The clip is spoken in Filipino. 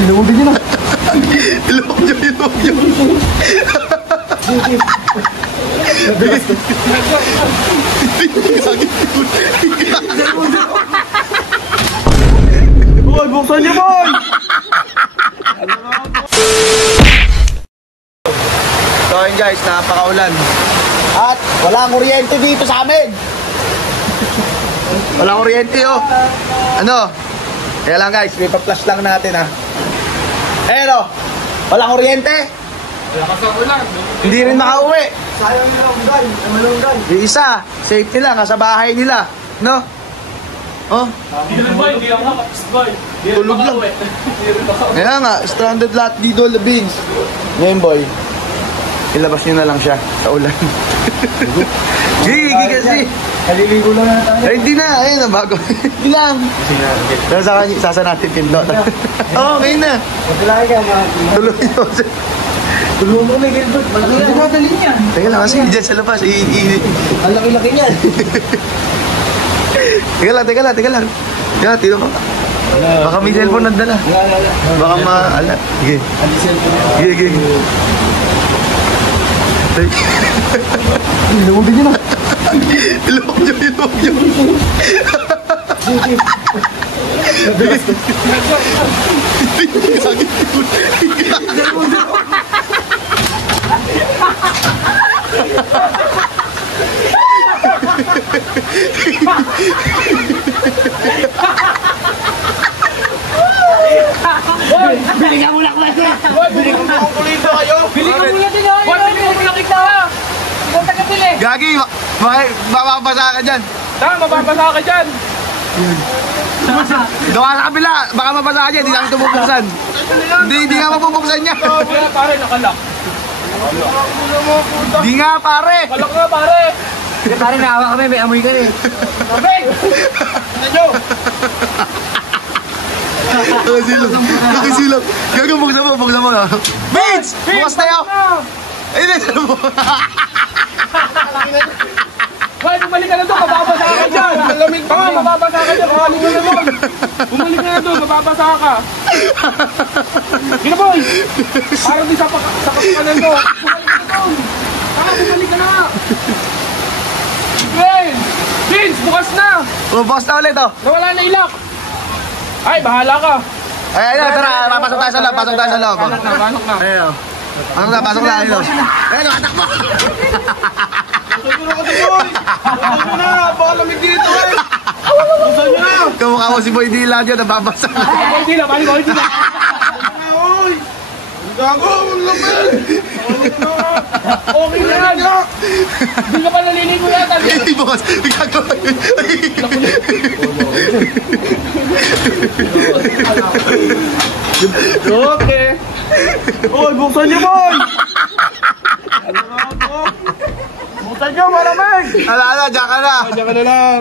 Ilawag nyo na. Ilawag nyo. Boy, buksan niyo, boy! So yun guys, napakaulan. At walang kuryente dito sa amin. Walang kuryente oh. Ano? Kaya lang guys, may pa-flash lang natin ha. Ayan oh, walang kuryente. Lakas ang ulan. Hindi rin makauwi. Sayang nila ang gun, malunggan. Yung isa, safe nila, nasa bahay nila. No? Oh, Hindi lang boy, hindi lang makapis boy. tulog lang. Kaya nga, stranded lahat dito, the beans. Ngayon boy, ilabas nyo na lang siya sa ulan. Gigi kasi. Kaliligo lang na tayo. Ay, hindi na, ayun na, bago. Hindi lang. Pero sasa natin pinto. Oo, ngayon na. Maglalaki ka, mga... Tuloy nyo. Tulungan mo may Gilbert, malaki yan. Hindi ko madali yan. Teka lang, kasi dyan sa labas. Ang laki-laki niyan. Teka lang. Teka, tino mo. Baka may cellphone nagdala. Baka ala. Sige. Sige. Ilawag nyo na. Ilawag nyo. Bili ka muna ko. Bili ka muna kulito kayo. Bili ka muna din ako. Bili ka muna kita. Punta ka bili. Gagi, mababasa ka dyan. Mababasa ka dyan. Gawa sa kabila, baka mabasa ka dyan, hindi namin ito bubuksan. Hindi nga mabubuksan niya. Pare, nakalak. Hindi nga pare. Kalak nga pare. Pare, naawa kami, may amoy ka rin. Pare! Ano nyo? Nakasilap. Gago, buksan mo. Vince! Bukas na yun. Ay, hindi mo. Hoy, bumalik ka na doon, mababasa ka dyan. Malamig pa nga, mababasa ka dyan. Bumalik ka na doon. Bumalik ka na doon, mababasa ka. Gina boy! Parang di sa kapakanan doon. Bumalik ka na doon. Bumalik ka na. Vince, bukas na. Bukas na ulit, oh. Nawala na ilak. Ay, bahala ka. Ay, tara, pasok tayo sa loob. Pasok na. Ayun, oh. Pasok na, ayun. Ayun, atak mo. Busan nyo na, baka lamig dito eh. Busan nyo na. Kamukha mo si Boy Dila dyan, nababasa. Boy Dila. Uy! Gago, ang lamig. Okay na yan. Hindi ka pa naliligo yata. Hindi, bukas. Gagawa yun. Okay. Boy, buksan niyo, boy! Buksan nyo, malamig. Ala, dyan ka na. Diyan ka na lang.